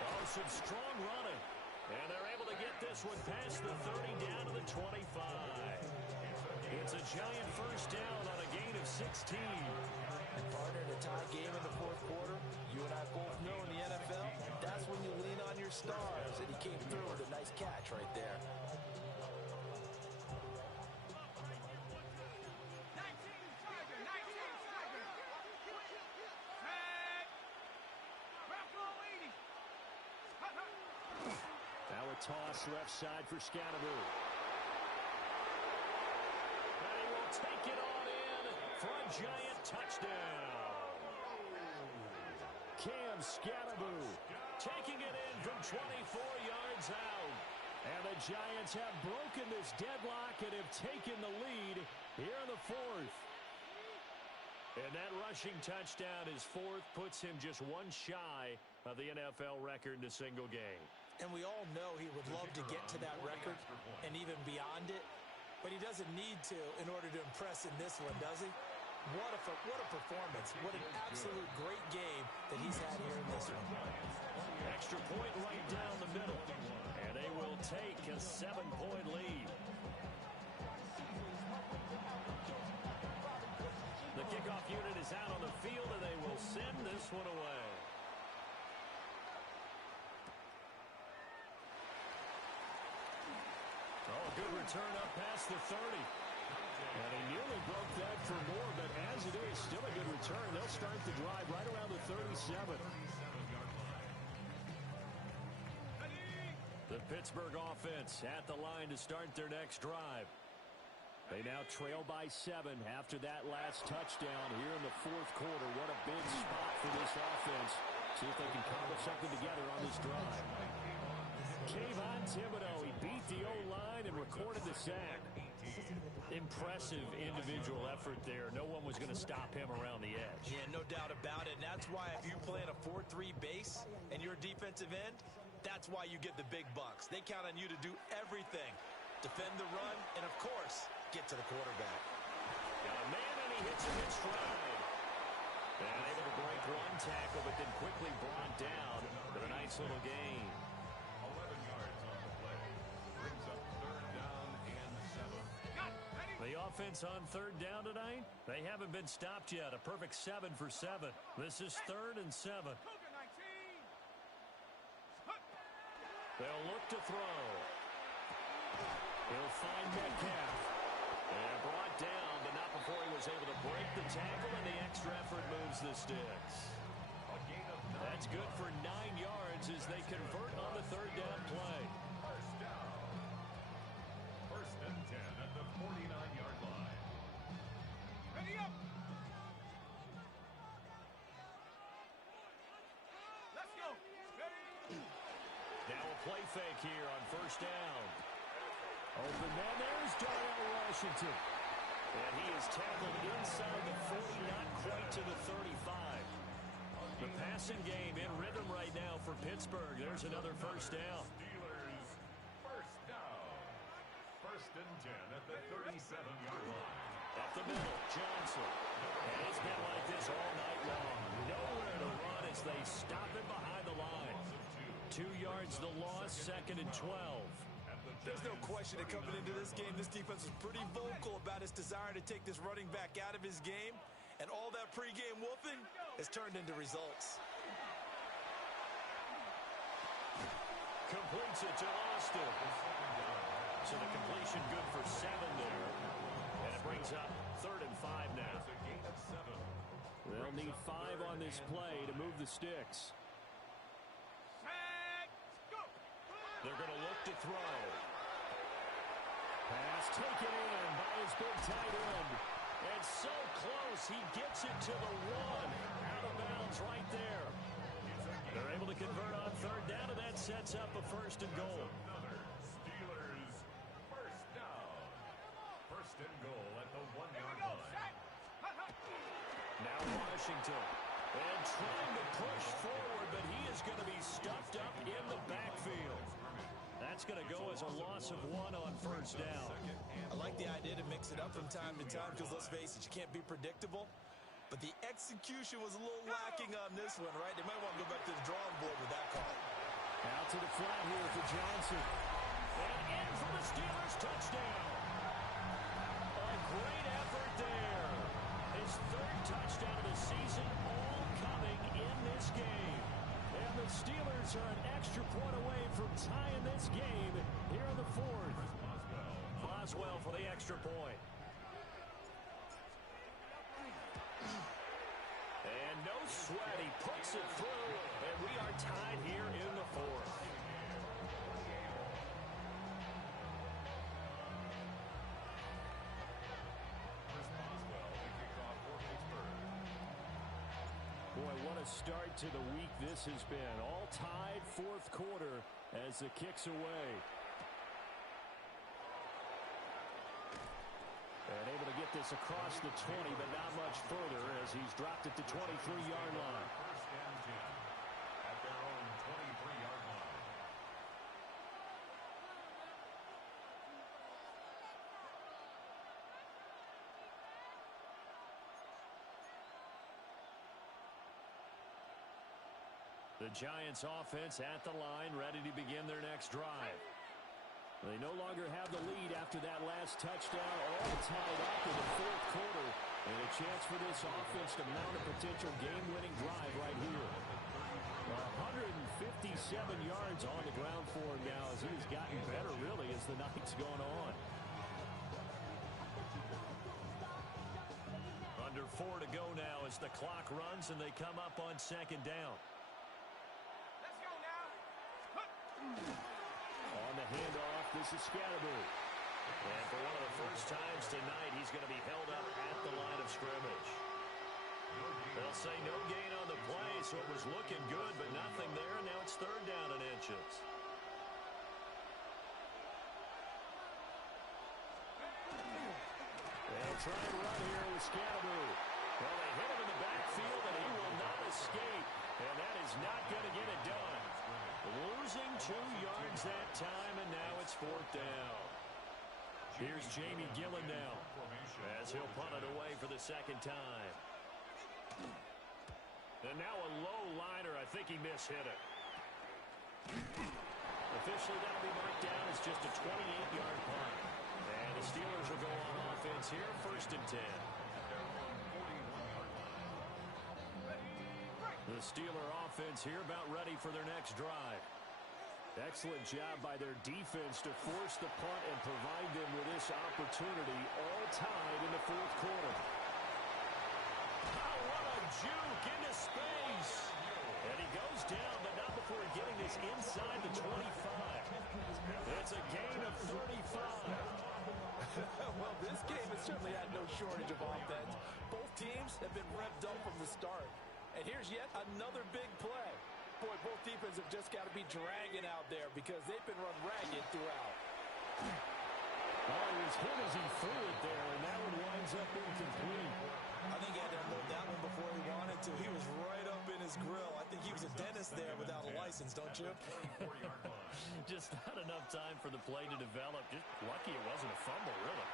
Oh, some strong running. And they're able to get this one past the 30 down to the 25. It's a giant first down on a gain of 16. And partner, in a tie game in the fourth quarter, you and I both know in the NFL, that's when you lean on your stars. And he came through with a nice catch right there. 19 Tiger, 19 Tiger. Set. Rocco 80. Now a toss left side for Scatterby. And he will take it on in for a giant touchdown. Cam Scatterby taking it in from 24 yards out. And the Giants have broken this deadlock and have taken the lead here in the fourth. And that rushing touchdown, his fourth, puts him just one shy of the NFL record in a single game. And we all know he would love to get to that record and even beyond it. But he doesn't need to in order to impress in this one, does he? What a performance. What an absolute great game that he's had here in this one. Extra point right down the middle. And they will take a 7-point lead. The kickoff unit is out on the field, and they will send this one away. Oh, good return up past the 30. And he nearly broke that for more, but as it is, still a good return. They'll start the drive right around the 37. The Pittsburgh offense at the line to start their next drive. They now trail by 7 after that last touchdown here in the fourth quarter. What a big spot for this offense. See if they can cobble something together on this drive. Kayvon Thibodeau, he beat the O-line and recorded the sack. Impressive individual effort there. No one was going to stop him around the edge. Yeah, no doubt about it. And that's why if you play in a 4-3 base and you're a defensive end, that's why you get the big bucks. They count on you to do everything. Defend the run, and of course, get to the quarterback. Got a man, and he hits him in stride. And able to break one tackle, but then quickly brought down with a nice little gain. 11 yards on the play. Brings up third down and 7. The offense on third down tonight, they haven't been stopped yet. A perfect 7 for 7. This is 3rd and 7. Cougar 19. They'll look to throw. He'll find Metcalf. And brought down, but not before he was able to break the tackle, and the extra effort moves the sticks. That's good for 9 yards as they convert on the third down play. First down. First and 10 at the 49-yard line. Ready up. Let's go. Ready. Now a play fake here on first down. Open man, there's Darrell Washington. And he is tackled inside the 40, not quite to the 35. The passing game in rhythm right now for Pittsburgh. There's another first down. Steelers, first down. First and 10 at the 37-yard line. Up the middle, Johnson. And it's been like this all night long. Nowhere to run as they stop him behind the line. 2 yards the loss, 2nd and 12. There's no question that coming into this game, this defense was pretty vocal about its desire to take this running back out of his game. And all that pregame wolfing has turned into results. Completes it to Austin. So the completion good for 7 there. And it brings up 3rd and 5 now. They'll need 5 on this play to move the sticks. Set. Go. They're going to look to throw. Pass taken in by his big tight end. And so close, he gets it to the 1. Out of bounds right there. They're able to convert on third down, and that sets up a 1st and goal. Steelers, first down. First and goal at the 1-yard Go. line. Set. Now Washington. And trying to push forward, but he is going to be stuffed up in the backfield. That's going to go as a loss of 1 on first down. I like the idea to mix it up from time to time because, let's face it, you can't be predictable. but the execution was a little lacking on this one, right? They might want to go back to the drawing board with that call. Out to the flat here for Johnson. And in for the Steelers touchdown. A great effort there. His third touchdown of the season, all coming in this game. And the Steelers are an extra point away from tying this game here in the fourth. Boswell for the extra point. And no sweat, he puts it through, and we are tied here in the fourth. Boy, what a start to the week this has been. All tied fourth quarter as the kick's away. And able to get this across the 20, but not much further as he's dropped it to 23-yard line. First and 10 at their own 23-yard line. The Giants offense at the line, ready to begin their next drive. They no longer have the lead after that last touchdown, all tied up in the fourth quarter. And a chance for this offense to mount a potential game-winning drive right here. 157 yards on the ground for him now as he has gotten better, really, as the night's gone on. Under 4 to go now as the clock runs and they come up on second down. Let's go now. On the handoff, this is Scatterbury. And for one of the first times tonight, he's going to be held up at the line of scrimmage. They'll say no gain on the play, so it was looking good, but nothing there. Now it's third down and inches. They'll try and run here with Scatterbury. Well, they hit him in the backfield, and he will not escape. And that is not going to get it done. Losing 2 yards that time, and now it's fourth down. Here's Jamie Gillen now as he'll punt it away for the second time. And now a low liner. I think he mishit it. Officially, that'll be marked down as just a 28-yard punt. And the Steelers will go on offense here, first and 10. The Steeler offense here about ready for their next drive. Excellent job by their defense to force the punt and provide them with this opportunity, all tied in the fourth quarter. Oh, what a juke into space. And he goes down, but not before getting this inside the 25. It's a gain of 35. Well, this game has certainly had no shortage of offense. Both teams have been revved up from the start. And here's yet another big play. Boy, both defenses have just got to be dragging out there because they've been run ragged throughout. Oh, he was hit as he threw it there, and that one winds up incomplete. I think he had to unload that one before he wanted to. He was right up in his grill. I think he was a dentist there without a license, don't you? Just not enough time for the play to develop. Just lucky it wasn't a fumble, really.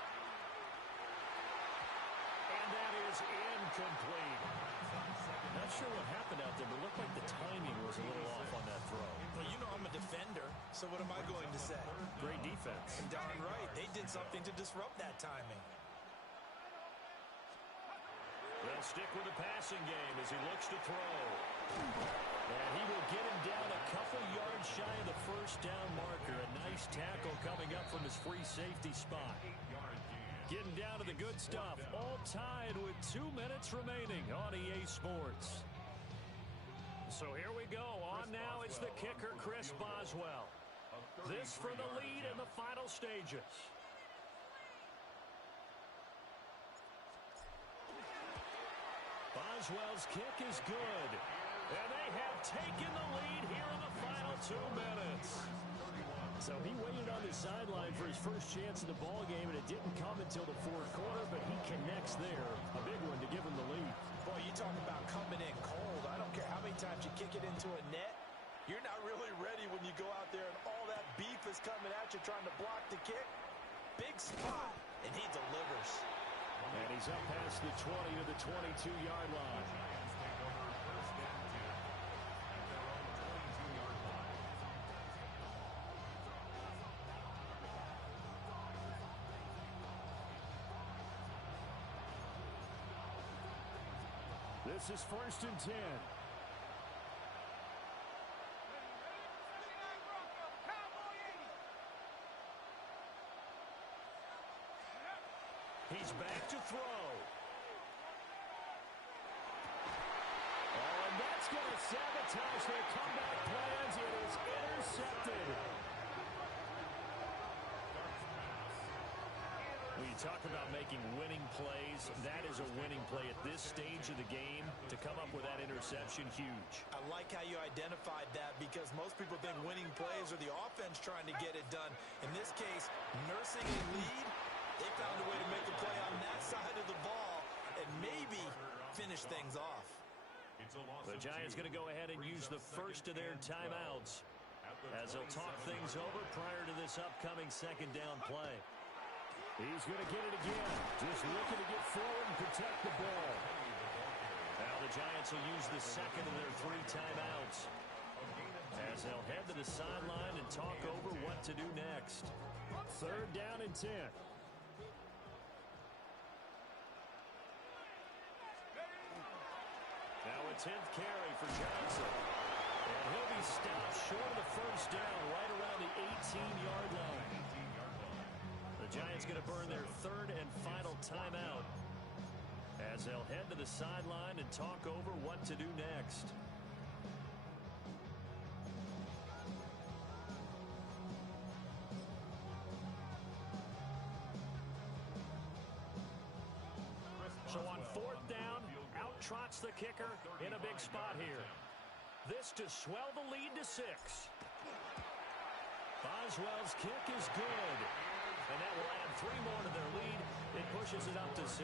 And that is incomplete. Not sure what happened out there, but it looked like the timing was a little off on that throw. Well, you know I'm a defender, so what am I going to say? Great defense. Darn right. They did something to disrupt that timing. They'll stick with the passing game as he looks to throw. And he will get him down a couple yards shy of the first down marker. A nice tackle coming up from his free safety spot. Getting down to the good stuff. All tied with 2 minutes remaining on EA Sports. So here we go. On now is the kicker, Chris Boswell. This for the lead in the final stages. Boswell's kick is good. And they have taken the lead here in the final 2 minutes. So he waited on the sideline for his first chance in the ball game, and it didn't come until the fourth quarter, but he connects there. A big one to give him the lead. Boy, you talk about coming in cold. I don't care how many times you kick it into a net. You're not really ready when you go out there and all that beef is coming at you trying to block the kick. Big spot, and he delivers. And he's up past the 20 to the 22-yard line. This is 1st and 10. He's back to throw. Oh, and that's going to sabotage their comeback plans. It is intercepted. When you talk about making winning plays, that is a winning play at this stage of the game. To come up with that interception, huge. I like how you identified that because most people think winning plays are the offense trying to get it done. In this case, nursing a lead, they found a way to make a play on that side of the ball and maybe finish things off. The Giants going to go ahead and use the first of their timeouts as they'll talk things over prior to this upcoming 2nd down play. He's going to get it again. Just looking to get forward and protect the ball. Now the Giants will use the 2nd of their 3 timeouts as they'll head to the sideline and talk over what to do next. 3rd down and 10. Now a 10th carry for Johnson. And he'll be stopped short of the 1st down right around the 18-yard line. The Giants going to burn their 3rd and final timeout as they'll head to the sideline and talk over what to do next. So on 4th down, out trots the kicker in a big spot here. This to swell the lead to 6. Boswell's kick is good. And that will add 3 more to their lead. It pushes it up to 6.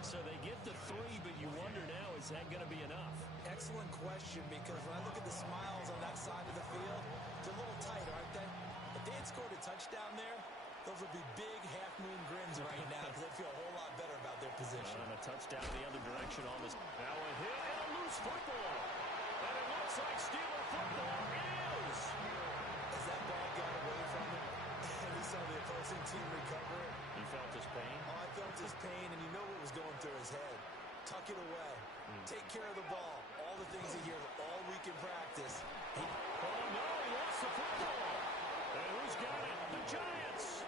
So they get the 3, but you wonder now, is that going to be enough? Excellent question, because when I look at the smiles on that side of the field, they're a little tight, aren't they? If they had scored a touchdown there, those would be big half-moon grins right now because they feel a whole lot better about their position. And a touchdown the other direction on this. Now a hit and a loose football. And it looks like Steeler football. It is. As that ball got away from him, and he saw the opposing team recover it. You felt his pain? Oh, I felt his pain, and you know what was going through his head. Tuck it away. Take care of the ball. All the things he hears all week in practice. Oh, no, he lost the football. And who's got it? The Giants.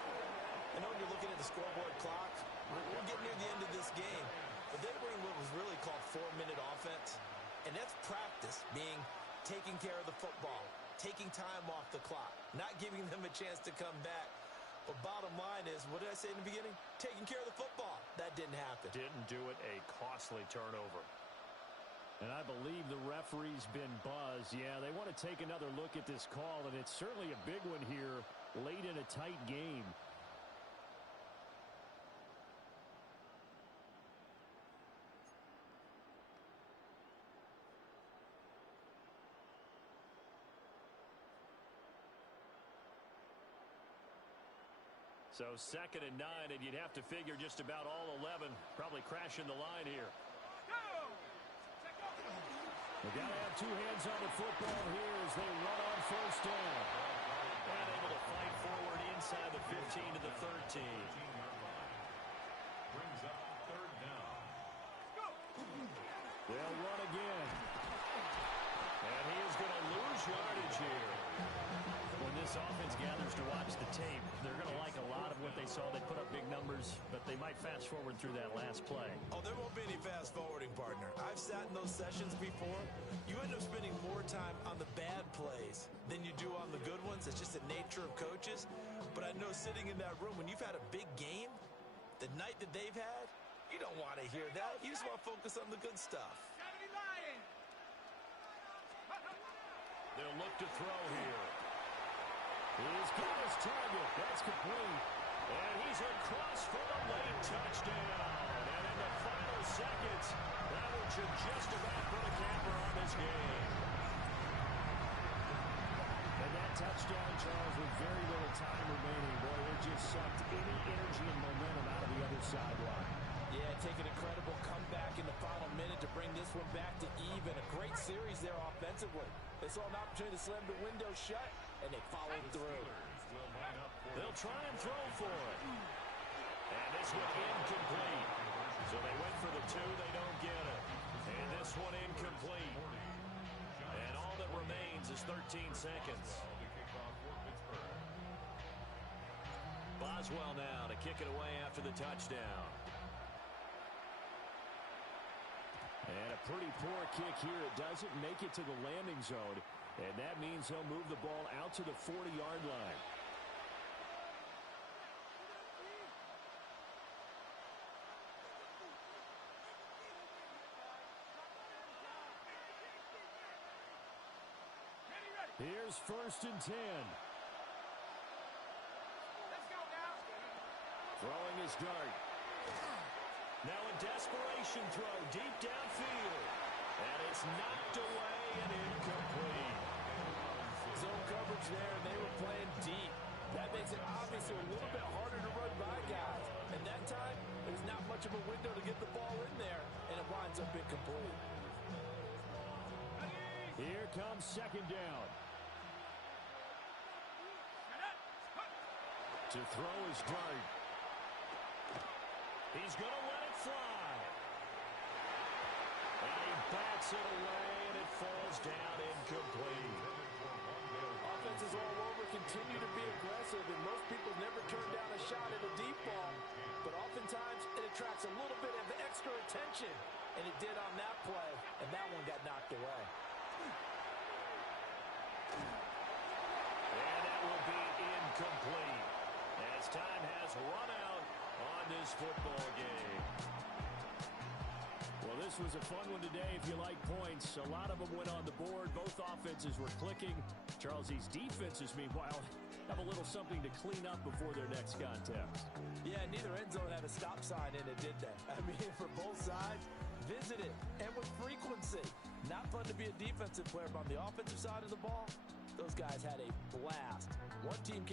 I know when you're looking at the scoreboard clock, we're getting near the end of this game. But then we're in what was really called 4-minute offense. And that's practice, being taking care of the football, taking time off the clock, not giving them a chance to come back. But bottom line is, what did I say in the beginning? Taking care of the football. That didn't happen. Didn't do it. A costly turnover. And I believe the referee's been buzzed. Yeah, they want to take another look at this call, and it's certainly a big one here late in a tight game. So 2nd and 9, and you'd have to figure just about all 11 probably crashing the line here. They got to have 2 hands on the football here as they run on 1st down. And able to fight forward inside the 15 to the 13. Brings up 3rd down. They'll run again. And he is going to lose yardage here. When this offense gathers to watch the tape, they're going to like a lot of what they saw. They put up big numbers, but they might fast forward through that last play. Oh, there won't be any fast forwarding, partner. I've sat in those sessions before. You end up spending more time on the bad plays than you do on the good ones. It's just the nature of coaches. But I know sitting in that room, when you've had a big game, the night that they've had, you don't want to hear that. You just want to focus on the good stuff. They'll look to throw here. He's got his target. That's complete. And he's across for the late touchdown. And in the final seconds, that one should just about put a capper on this game. And that touchdown, Charles, with very little time remaining. Boy, it just sucked any energy and momentum out of the other near sideline. Yeah, take an incredible comeback in the final minute to bring this one back to even. A great series there offensively. They saw an opportunity to slam the window shut, and they followed through. They'll try and throw for it. And this one incomplete. So they went for the two, they don't get it. And this one incomplete. And all that remains is 13 seconds. Boswell now to kick it away after the touchdown. And a pretty poor kick here. It doesn't make it to the landing zone. And that means he'll move the ball out to the 40-yard line. Here's 1st and 10. Let's go now. Throwing his dart. Now a desperation throw deep downfield. And it's knocked away and incomplete. Zone coverage there, and they were playing deep. That makes it obviously a little bit harder to run by guys. And that time, there's not much of a window to get the ball in there, and it winds up incomplete. Here comes 2nd down. To throw his dart. He's going to let it fly. And he bats it away, and it falls down incomplete. Offenses all over continue to be aggressive, and most people never turn down a shot at a deep ball. But oftentimes, it attracts a little bit of extra attention, and it did on that play, and that one got knocked away. And that will be incomplete, as time has run out on this football game. Well, this was a fun one today if you like points. A lot of them went on the board. Both offenses were clicking. Charles, these defenses, meanwhile, have a little something to clean up before their next contest. Yeah, neither end zone had a stop sign in it, did they? I mean, for both sides, visit it, and with frequency. Not fun to be a defensive player, but on the offensive side of the ball, those guys had a blast. One team